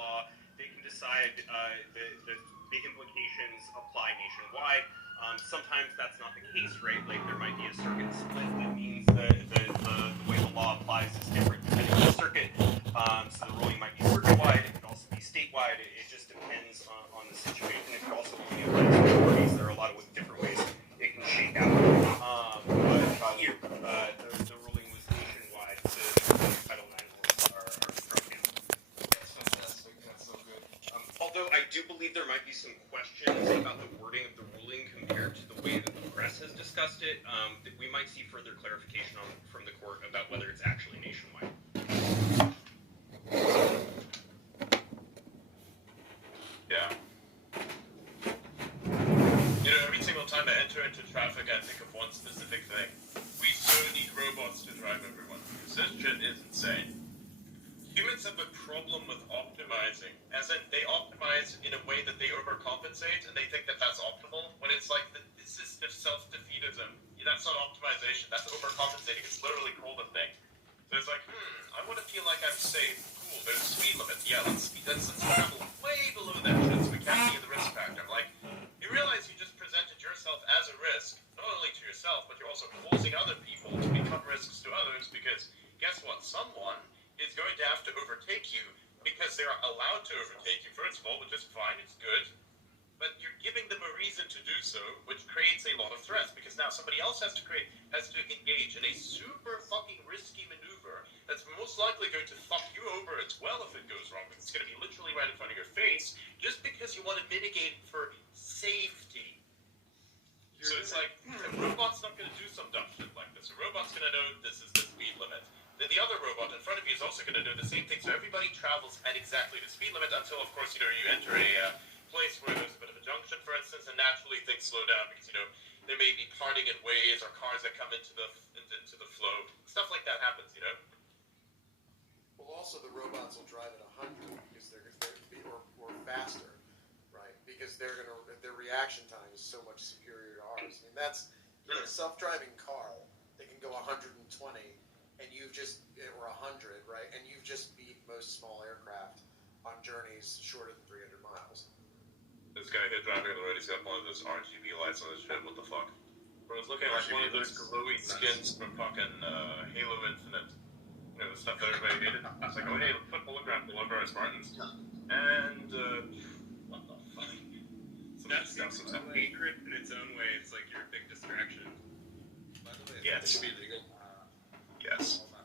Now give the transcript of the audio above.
law, they can decide the implications apply nationwide. Sometimes that's not the case, right? Like there might be a circuit split that means the way the law applies is different depending on the circuit. So the ruling might be circuit-wide, it could also be statewide. It just depends on the situation. It could also only apply to certain parties. There are a lot of different ways it can shake out. But here, the ruling was nationwide. The Title IX rules are struck down. That's fantastic. That's so good. Although I do believe there might be some questions about the wording of the ruling compared to the way that the press has discussed it, that we might see further clarification from the court about whether it's actually nationwide. Yeah. Every single time I enter into traffic, I think of one specific thing. We so need robots to drive everyone, because this shit is insane. Humans have a problem with optimizing, as in they optimize in a way that they overcompensate, and they think that that's optimal, when it's like this is self-defeatism. That's not optimization, that's overcompensating. It's literally called a thing. So it's like, I want to feel like I'm safe. Cool, there's a speed limit. Yeah, let's travel way below that shit, so we can't be in the risk factor. Like, you realize you just presented yourself as a risk, not only to yourself, but you're also causing other people to become risks to others, because guess what? Someone is going to have to overtake you because they're allowed to overtake you, first of all, which is fine, it's good, but you're giving them a reason to do so, which creates a lot of stress, because now somebody else has to engage in a super fucking risky maneuver that's most likely going to fuck you over as well if it goes wrong, because it's going to be literally right in front of your face, just because you want to mitigate for safety. So it's like, a robot's not going to do some dumb shit like this. A robot's going to know this is the speed limit. Then the other robot in front of you is also going to do the same thing. So everybody travels at exactly the speed limit until, of course, you enter a place where there's a bit of a junction, for instance, and naturally things slow down because, there may be parting in ways or cars that come into the flow. Stuff like that happens, Well, also the robots will drive at 100 because they're or faster, right? Because their reaction time is so much superior to ours. I mean, that's a self-driving car that can go 120. And you've just, or 100, right? And you've just beat most small aircraft on journeys shorter than 300 miles. This guy here driving on the road, he's got one of those RGB lights on his shit. What the fuck? Bro, it's looking like one of those glowing skins from fucking Halo Infinite. The stuff that everybody hated. It's like, oh hey, put hologram all over our Spartans. And, what the fuck? That's dangerous in its own way. It's like your big distraction. By the way, yes. It should be legal. Yes.